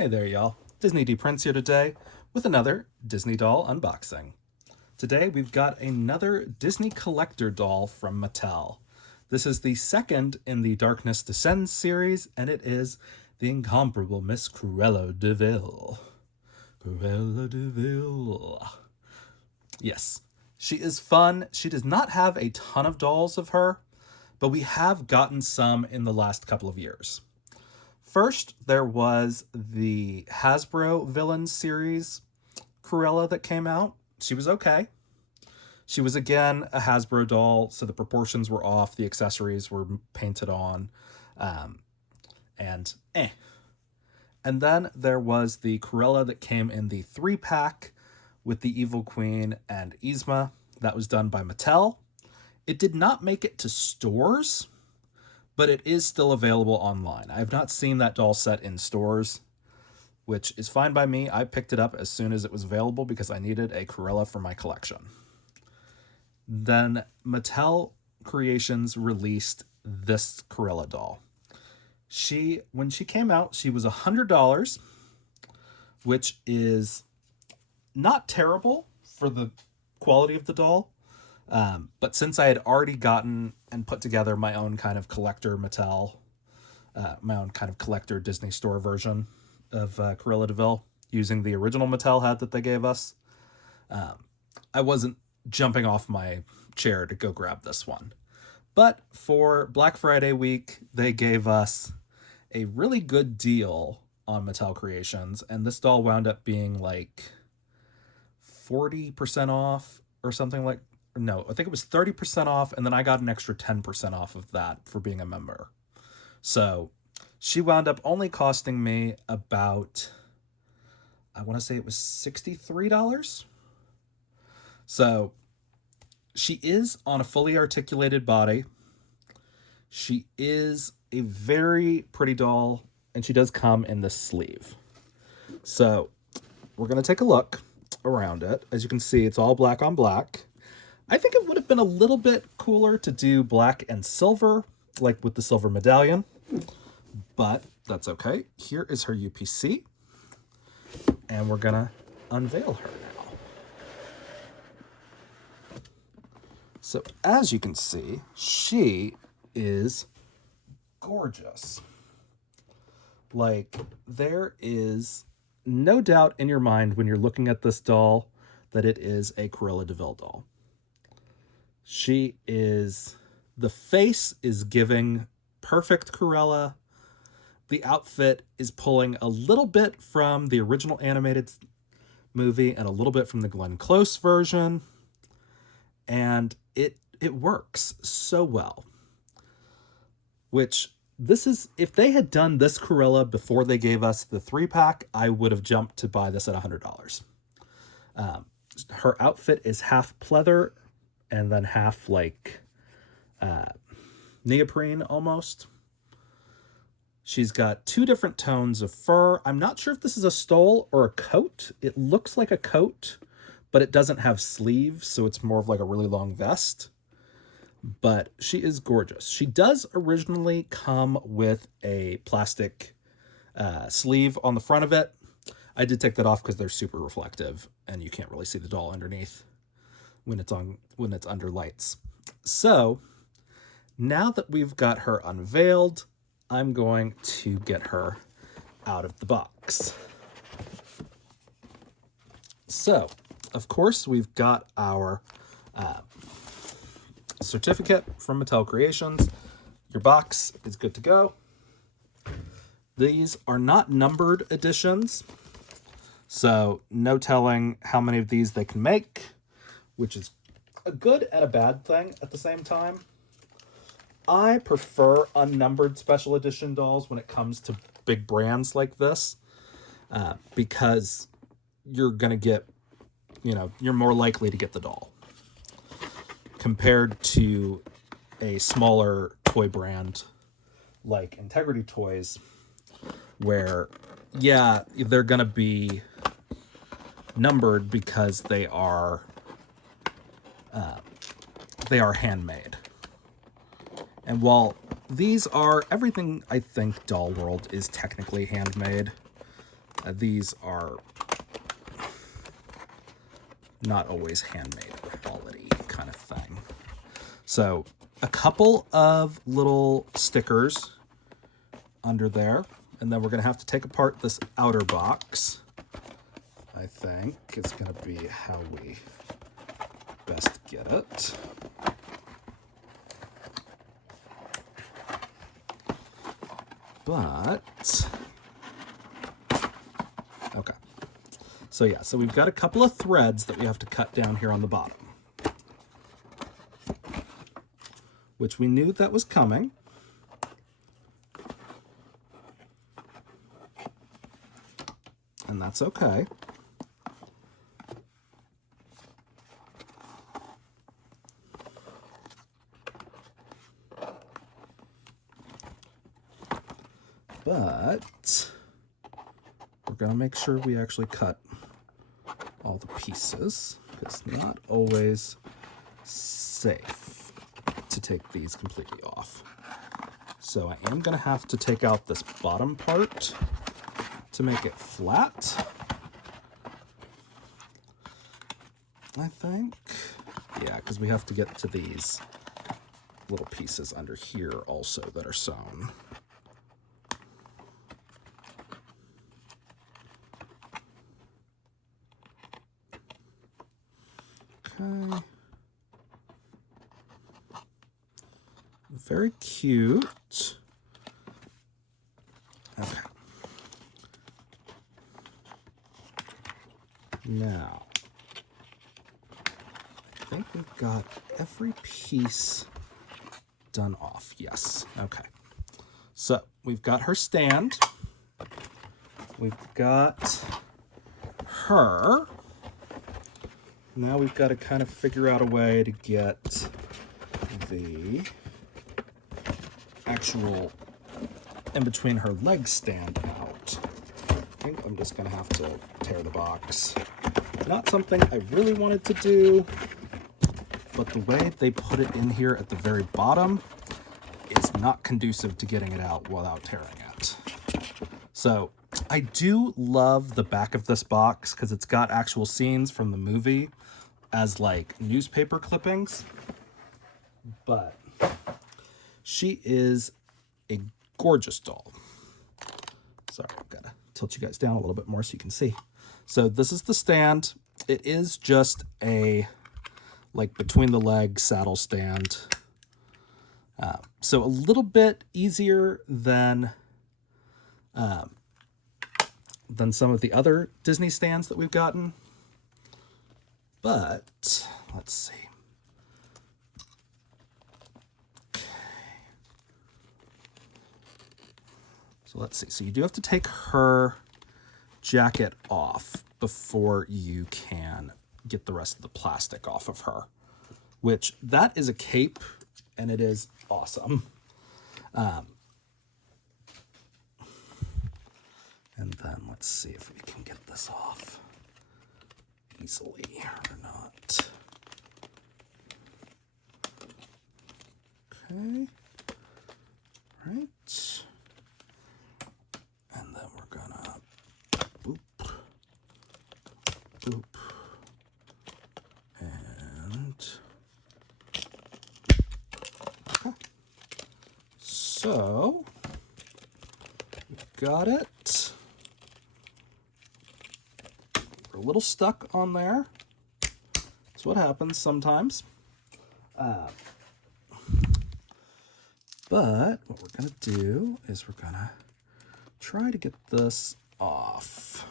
Hey there, y'all. Disney D Prince here today with another Disney doll unboxing. Today we've got another Disney collector doll from Mattel. This is the second in the Darkness Descends series, and it is the incomparable Miss Cruella De Vil. Cruella De Vil. Yes, she is fun. She does not have a ton of dolls of her, but we have gotten some in the last couple of years. First, there was the Hasbro Villains series Cruella that came out. She was okay. She was, again, a Hasbro doll, so the proportions were off, the accessories were painted on, and eh. And then there was the Cruella that came in the 3-pack with the Evil Queen and Yzma. That was done by Mattel. It did not make it to stores, but it is still available online. I have not seen that doll set in stores, which is fine by me. I picked it up as soon as it was available because I needed a Cruella for my collection. Then Mattel Creations released this Cruella doll. When she came out, she was $100, which is not terrible for the quality of the doll. But since I had already gotten and put together my own kind of collector Mattel, my own kind of collector Disney store version of Cruella De Vil, using the original Mattel head that they gave us, I wasn't jumping off my chair to go grab this one. But for Black Friday week, they gave us a really good deal on Mattel Creations, and this doll wound up being like 40% off or something like. No, I think it was 30% off, and then I got an extra 10% off of that for being a member. So she wound up only costing me about, I want to say it was $63. So she is on a fully articulated body. She is a very pretty doll, and she does come in this sleeve. So we're going to take a look around it. As you can see, it's all black on black. I think it would have been a little bit cooler to do black and silver, like with the silver medallion, but that's okay. Here is her UPC, and we're gonna unveil her now. So as you can see, she is gorgeous. Like, there is no doubt in your mind when you're looking at this doll that it is a Cruella De Vil doll. The face is giving perfect Cruella. The outfit is pulling a little bit from the original animated movie and a little bit from the Glenn Close version. And it works so well. Which, if they had done this Cruella before they gave us the 3-pack, I would have jumped to buy this at $100. Her outfit is half pleather and then half like neoprene almost. She's got 2 different tones of fur. I'm not sure if this is a stole or a coat. It looks like a coat, but it doesn't have sleeves, so it's more of like a really long vest. But she is gorgeous. She does originally come with a plastic sleeve on the front of it. I did take that off because they're super reflective and you can't really see the doll underneath when it's under lights. So now that we've got her unveiled, I'm going to get her out of the box. So, of course, we've got our certificate from Mattel Creations. Your box is good to go. These are not numbered editions, so no telling how many of these they can make, which is a good and a bad thing at the same time. I prefer unnumbered special edition dolls when it comes to big brands like this, because you're going to get, you're more likely to get the doll compared to a smaller toy brand like Integrity Toys, where, yeah, they're going to be numbered because they are handmade. And while these are, everything I think Doll World is technically handmade, These are not always handmade quality kind of thing. So a couple of little stickers under there, and then we're going to have to take apart this outer box. I think it's going to be how we best get it. But, okay. So yeah, so we've got a couple of threads that we have to cut down here on the bottom, which we knew that was coming. And that's okay. But we're going to make sure we actually cut all the pieces, because it's not always safe to take these completely off. So I am going to have to take out this bottom part to make it flat, I think. Yeah, because we have to get to these little pieces under here also that are sewn. Okay. Very cute. Okay. Now, I think we've got every piece done off. Yes. Okay. So we've got her stand. We've got her. Now we've got to kind of figure out a way to get the actual in between her leg stand out. I think I'm just going to have to tear the box. Not something I really wanted to do, but the way they put it in here at the very bottom is not conducive to getting it out without tearing it. So I do love the back of this box because it's got actual scenes from the movie as like newspaper clippings, but she is a gorgeous doll. Sorry, I've got to tilt you guys down a little bit more so you can see. So this is the stand. It is just a like between the legs saddle stand. So a little bit easier than some of the other Disney stands that we've gotten. But let's see. Okay. So let's see. So you do have to take her jacket off before you can get the rest of the plastic off of her, which that is a cape and it is awesome. And then let's see if we can get this off easily or not. Okay. Right. And then we're gonna boop, boop, and okay. So we've got it. We're a little stuck on there. That's what happens sometimes. But what we're gonna do is we're gonna try to get this off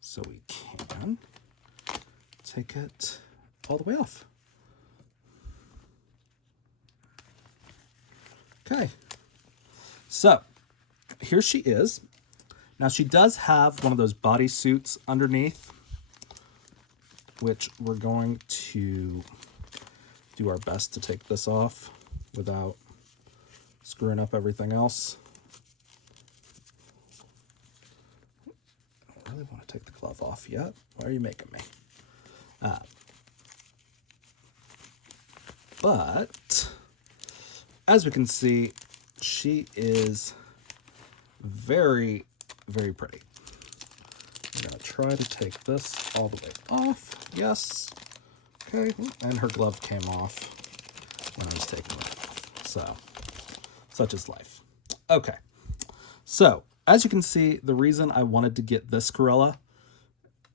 so we can take it all the way off. Okay, so here she is. Now she does have one of those body suits underneath, which we're going to do our best to take this off without screwing up everything else. I don't really want to take the glove off yet. Why are you making me? But as we can see, she is very, very pretty. I'm going to try to take this all the way off. Yes. Okay. And her glove came off when I was taking it off. So, such is life. Okay. So, as you can see, the reason I wanted to get this Cruella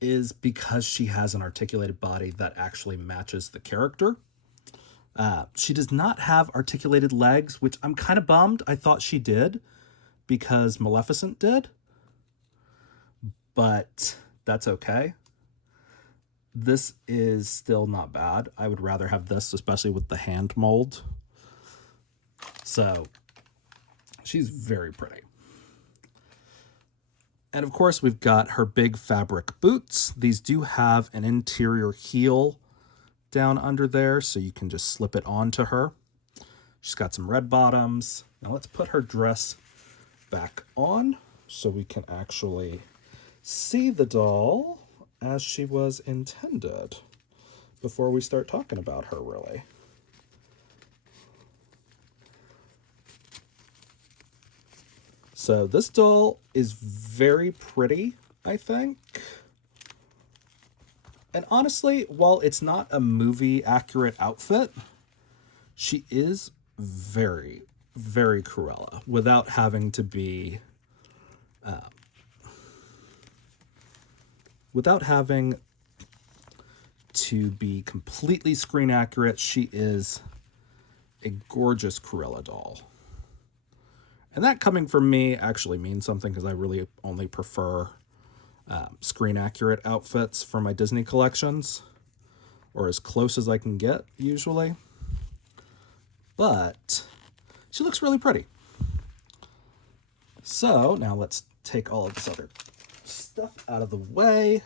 is because she has an articulated body that actually matches the character. She does not have articulated legs, which I'm kind of bummed. I thought she did because Maleficent did, but that's okay. This is still not bad. I would rather have this, especially with the hand mold. So she's very pretty. And of course, we've got her big fabric boots. These do have an interior heel down under there, so you can just slip it onto her. She's got some red bottoms. Now let's put her dress back on so we can actually see the doll as she was intended before we start talking about her, really. So this doll is very pretty, I think. And honestly, while it's not a movie accurate outfit, she is very, very Cruella without having to be, completely screen accurate. She is a gorgeous Cruella doll. And that coming from me actually means something because I really only prefer screen accurate outfits for my Disney collections, or as close as I can get usually. But she looks really pretty. So now let's take all of this other stuff out of the way,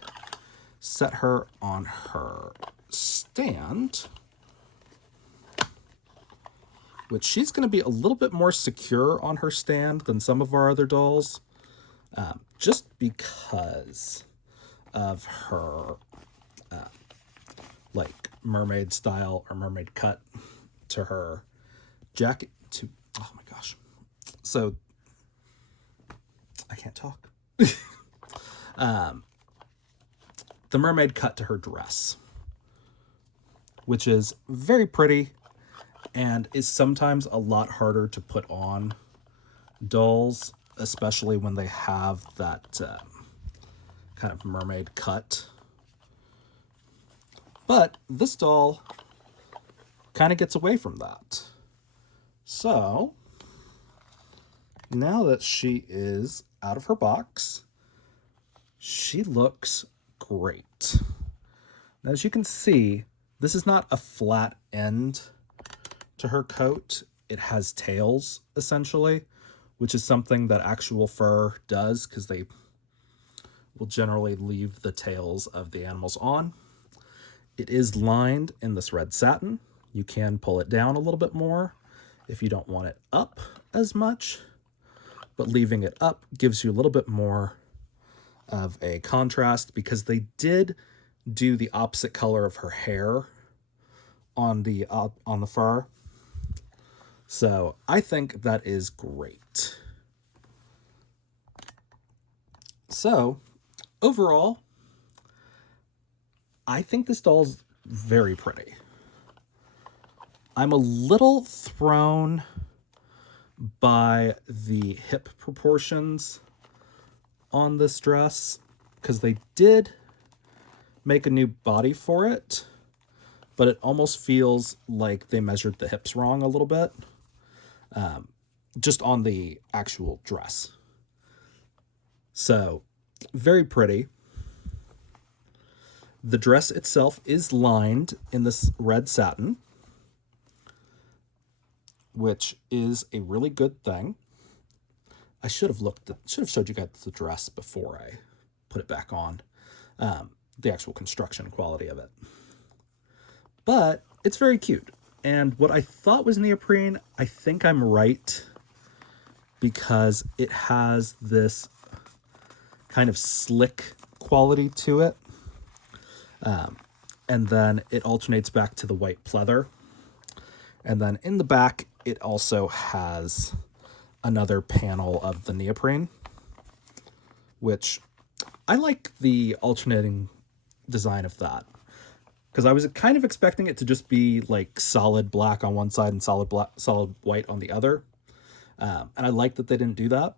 set her on her stand, which she's going to be a little bit more secure on her stand than some of our other dolls, just because of her like mermaid style or mermaid cut to her jacket. Oh my gosh, so I can't talk. The mermaid cut to her dress, which is very pretty and is sometimes a lot harder to put on dolls, especially when they have that kind of mermaid cut. But this doll kind of gets away from that. So now that she is out of her box, she looks great. Now, as you can see, this is not a flat end to her coat. It has tails, essentially, which is something that actual fur does because they will generally leave the tails of the animals on. It is lined in this red satin. You can pull it down a little bit more if you don't want it up as much, but leaving it up gives you a little bit more of a contrast because they did do the opposite color of her hair on the fur. So I think that is great. So overall, I think this doll's very pretty. I'm a little thrown by the hip proportions on this dress because they did make a new body for it, but it almost feels like they measured the hips wrong a little bit, just on the actual dress. So very pretty. The dress itself is lined in this red satin, which is a really good thing. I should have showed you guys the dress before I put it back on, the actual construction quality of it. But it's very cute. And what I thought was neoprene, I think I'm right, because it has this kind of slick quality to it. And then it alternates back to the white pleather. And then in the back, it also has another panel of the neoprene, which I like the alternating design of that because I was kind of expecting it to just be like solid black on one side and solid white on the other. And I like that they didn't do that.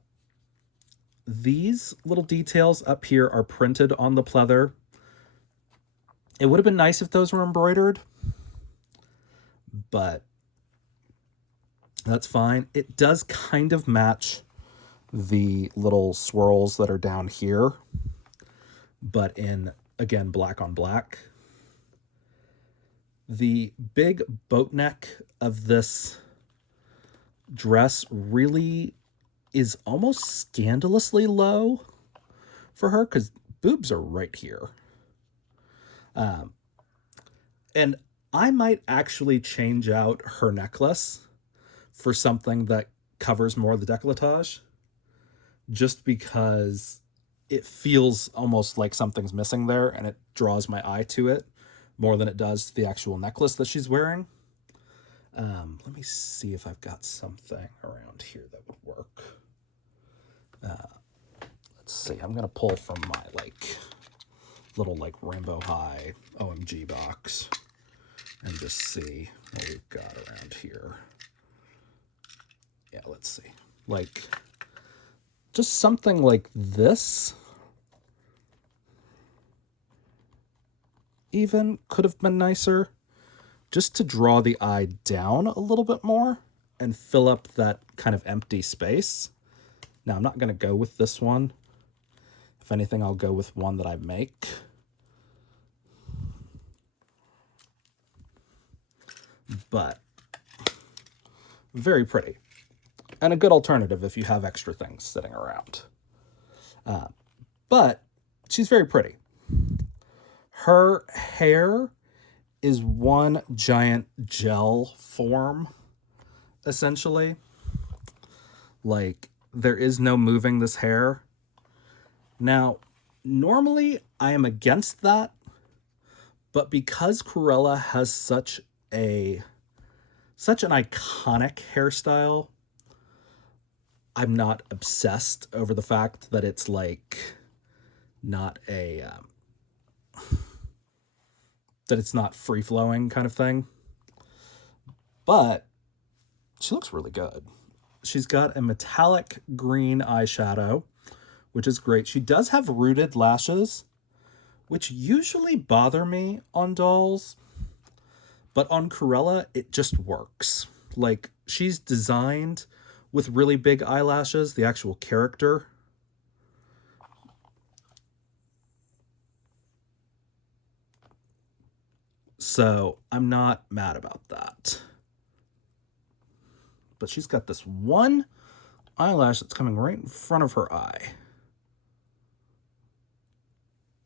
These little details up here are printed on the pleather. It would have been nice if those were embroidered, but that's fine. It does kind of match the little swirls that are down here, but in, again, black on black. The big boat neck of this dress really is almost scandalously low for her because boobs are right here. And I might actually change out her necklace for something that covers more of the décolletage, just because it feels almost like something's missing there and it draws my eye to it more than it does the actual necklace that she's wearing. Let me see if I've got something around here that would work. Let's see. I'm gonna pull from my little Rainbow High OMG box and just see what we've got around here. Yeah, let's see. Just something like this even could have been nicer, just to draw the eye down a little bit more and fill up that kind of empty space. Now, I'm not going to go with this one. If anything, I'll go with one that I make. But very pretty. And a good alternative if you have extra things sitting around. But she's very pretty. Her hair is one giant gel form, essentially. There is no moving this hair. Now, normally I am against that, but because Cruella has such an iconic hairstyle, I'm not obsessed over the fact that it's not that it's not free-flowing kind of thing. But she looks really good. She's got a metallic green eyeshadow, which is great. She does have rooted lashes, which usually bother me on dolls, but on Cruella, it just works. She's designed with really big eyelashes, the actual character. So I'm not mad about that. But she's got this one eyelash that's coming right in front of her eye.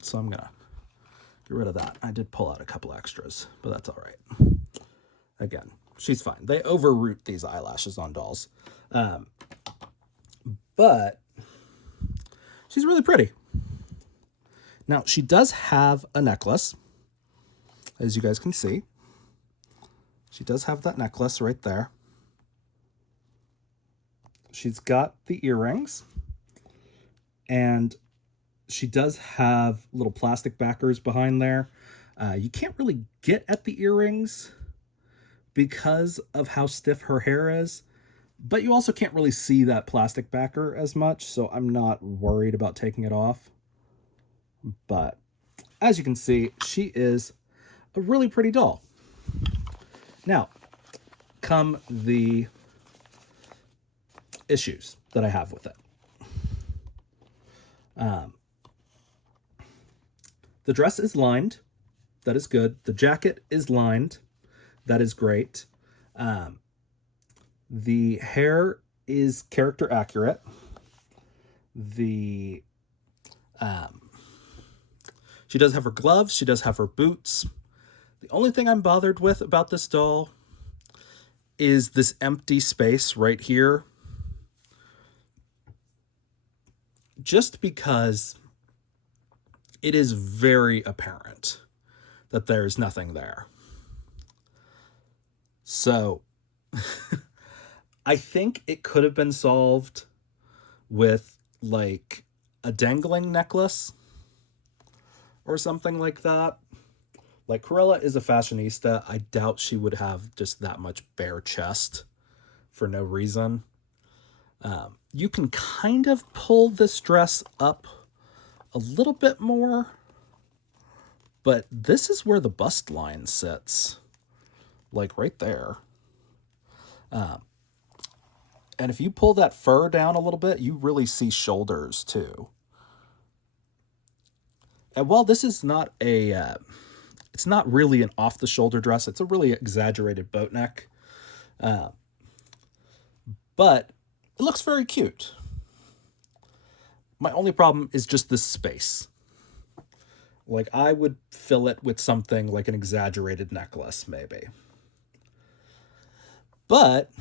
So I'm gonna get rid of that. I did pull out a couple extras, but that's all right. Again, she's fine. They overroot these eyelashes on dolls. But she's really pretty. Now, she does have a necklace, as you guys can see. She does have that necklace right there. She's got the earrings, and she does have little plastic backers behind there. You can't really get at the earrings because of how stiff her hair is, but you also can't really see that plastic backer as much, so I'm not worried about taking it off. But as you can see, she is a really pretty doll. Now, come the issues that I have with it. The dress is lined. That is good. The jacket is lined. That is great. The hair is character accurate. She does have her gloves. She does have her boots. The only thing I'm bothered with about this doll is this empty space right here. Just because it is very apparent that there's nothing there. So I think it could have been solved with a dangling necklace or something like that. Like, Cruella is a fashionista. I doubt she would have just that much bare chest for no reason. You can kind of pull this dress up a little bit more, but this is where the bust line sits, like right there. And if you pull that fur down a little bit, you really see shoulders too. And while this is not it's not really an off the shoulder dress, it's a really exaggerated boat neck, but it looks very cute. My only problem is just this space. Like, I would fill it with something like an exaggerated necklace, maybe. But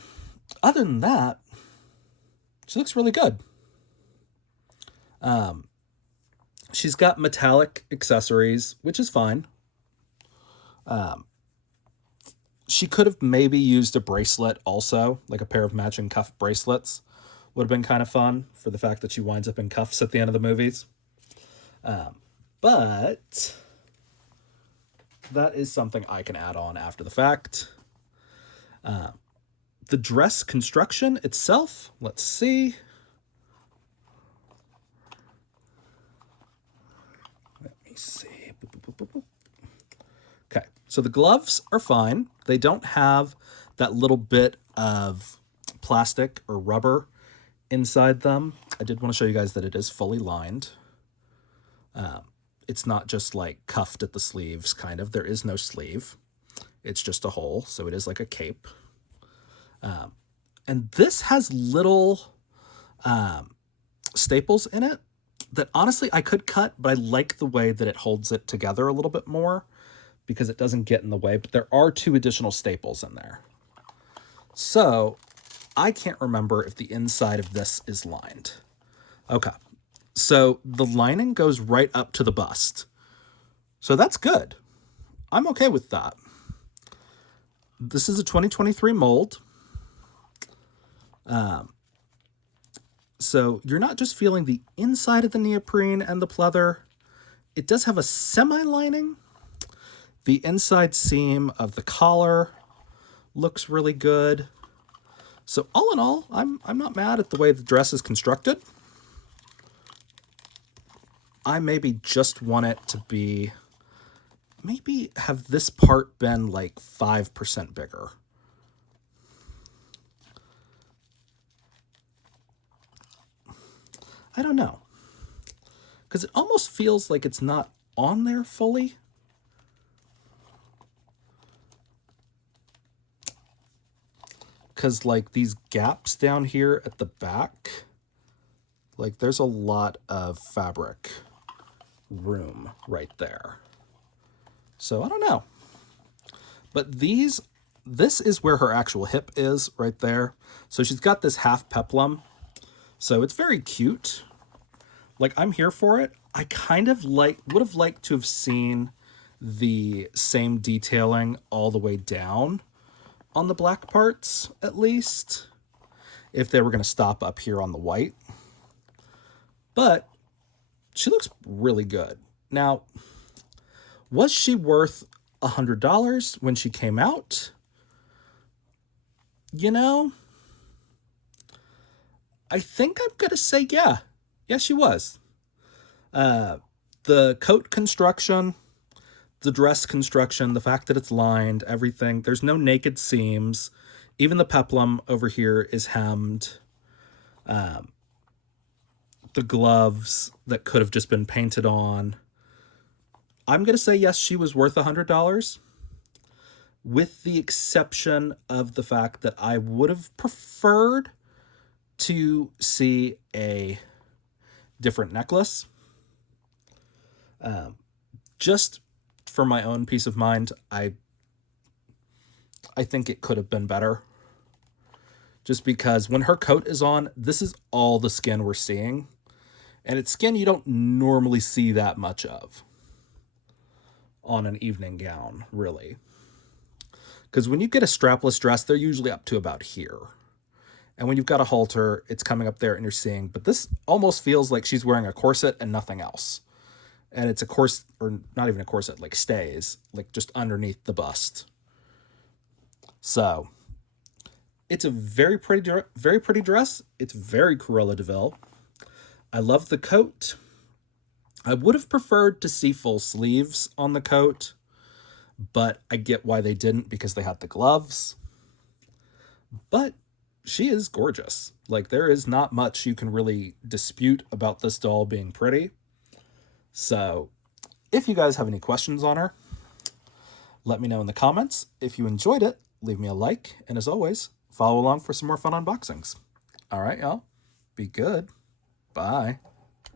other than that, she looks really good. She's got metallic accessories, which is fine. She could have maybe used a bracelet also, like a pair of matching cuff bracelets. Would have been kind of fun for the fact that she winds up in cuffs at the end of the movies. But that is something I can add on after the fact. The dress construction itself, let's see. Let me see. Okay, so the gloves are fine. They don't have that little bit of plastic or rubber inside them. I did want to show you guys that it is fully lined. It's not just like cuffed at the sleeves, kind of. There is no sleeve. It's just a hole, so it is like a cape. And this has little staples in it that honestly I could cut, but I like the way that it holds it together a little bit more because it doesn't get in the way. But there are 2 additional staples in there. So I can't remember if the inside of this is lined. Okay. So the lining goes right up to the bust. So that's good. I'm okay with that. This is a 2023 mold. So you're not just feeling the inside of the neoprene and the pleather. It does have a semi-lining. The inside seam of the collar looks really good. So all in all, I'm not mad at the way the dress is constructed. I maybe just want it to be, maybe have this part been like 5% bigger. I don't know. Because it almost feels like it's not on there fully. Because like these gaps down here at the back, like there's a lot of fabric room right there. So I don't know. But this is where her actual hip is right there. So she's got this half peplum. So it's very cute. Like, I'm here for it. I kind of would have liked to have seen the same detailing all the way down on the black parts, at least, if they were going to stop up here on the white. But she looks really good. Now, was she worth $100 when she came out? You know, I think I'm going to say yeah. Yeah, she was. The coat construction, the dress construction, the fact that it's lined, everything. There's no naked seams. Even the peplum over here is hemmed. The gloves that could have just been painted on. I'm going to say yes, she was worth $100. With the exception of the fact that I would have preferred to see a different necklace. Just for my own peace of mind, I think it could have been better. Just because when her coat is on, this is all the skin we're seeing. And it's skin you don't normally see that much of on an evening gown, really. Because when you get a strapless dress, they're usually up to about here. And when you've got a halter, it's coming up there and you're seeing, but this almost feels like she's wearing a corset and nothing else. and it's a corset, or not even a corset, like stays, like just underneath the bust. So it's a very pretty dress. It's very Cruella De Vil. I love the coat. I would have preferred to see full sleeves on the coat, but I get why they didn't because they had the gloves. But she is gorgeous. Like, there is not much you can really dispute about this doll being pretty. So, if you guys have any questions on her, let me know in the comments. If you enjoyed it, leave me a like. And as always, follow along for some more fun unboxings. All right, y'all. Be good. Bye.